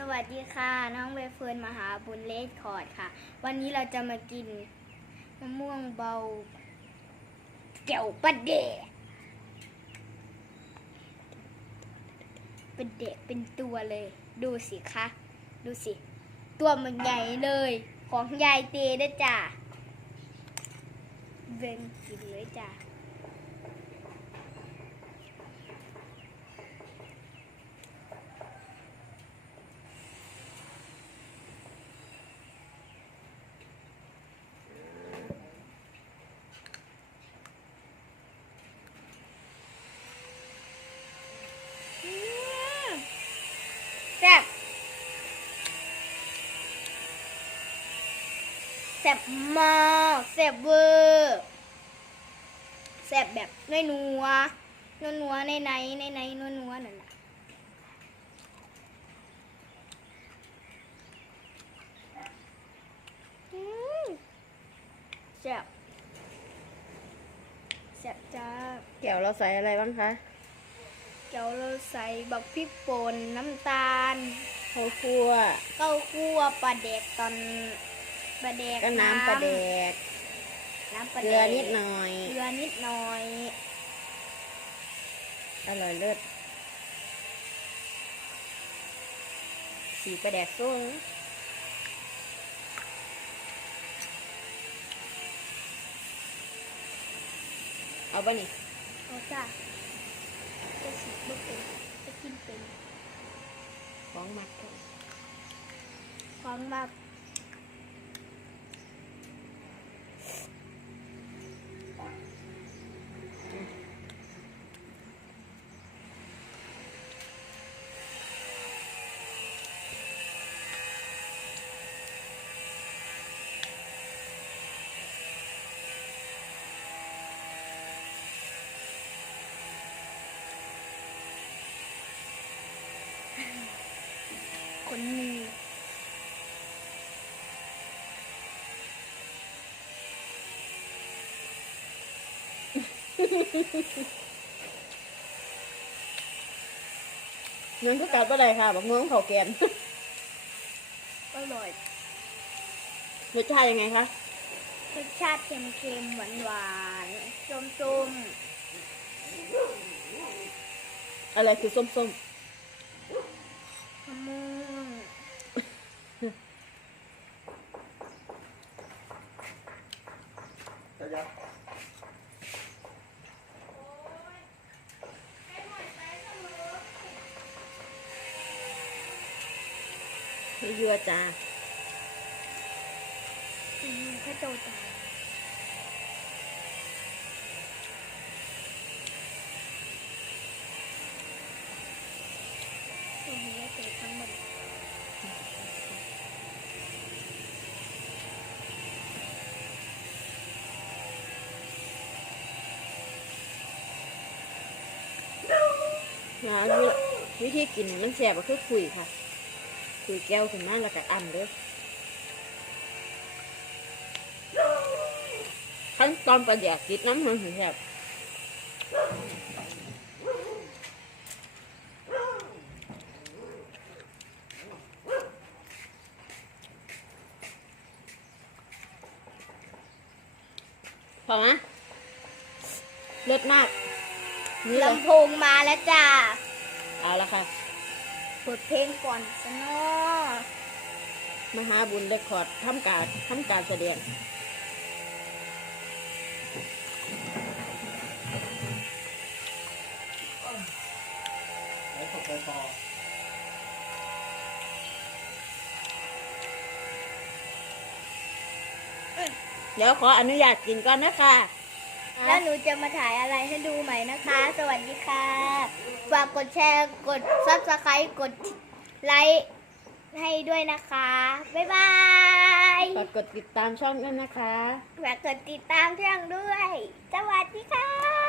สวัสดีค่ะ น้องใบเฟิร์นมหาบุญเลสคอร์ดค่ะ วันนี้เราจะมากินมะม่วงเบาเกี่ยวปลาเดะเป็นเด็กเป็นตัวเลย ดูสิคะ ดูสิ ตัวมันใหญ่เลย ของยายเตด้จ้ะเบ่งกินเลยจ้ะ อืมแซ่บแซ่บมากแซ่บเวอร์แซ่บแบบนัวนัวนัวนัวในในในในนัวนัวนั่นแหละอืมแซ่บแซ่บจ้าแก้วเราใส่อะไรบ้างคะเดี๋ยวเราใส่บักพริกป่นน้ำตาลข้าวคั่วเก้าคั่วปลาแดกตอน ปลาแดกก็น้ำปลาแดกน้ำปลาเกแดลือกนิดหน่อย เกลือนิดหน่อย อร่อยเลิศสีปลาแดกส้มเอาบ้านี่เอาจ้ะจะสิบกเป็นจะกินเป็นของมัดก่อนความแบบ คนมีเงินก็กลับไปเลยค่ะบอกเมืองเขาแกนอร่อยรสชาติยังไงคะรสชาติเค็มๆหวานๆส้มอะไรคือส้มๆมะม่วง ๆให้ยั่วจ้าอืมข้าโจตายตรงนี้เตะทั้งหมด นะวิธีกินมันแสบก็คือคุยค่ะ คุยแก้วขึ้นมาแล้วก็อ่ำเด้อขั้นตอนประเดี๋ยวกิดน้ำมันแสบพอไหมเลิศมาก นี่เลยลำโพงมาแล้วจ้าเอาละค่ะ เปิดเพลงก่อนสนอมหาบุญเรคคอร์ดทำการทำการแสดงแล้วก็พอพอเดี๋ยวขออนุญาตกินก่อนนะคะ แล้วหนูจะมาถ่ายอะไรให้ดูใหม่นะคะ สวัสดีค่ะ ฝากกดแชร์ กดซับสไครต์กดไลค์ให้ด้วยนะคะ บ๊ายบาย ฝากกดติดตามช่องด้วยนะคะ ฝากกดติดตามช่องด้วย สวัสดีค่ะ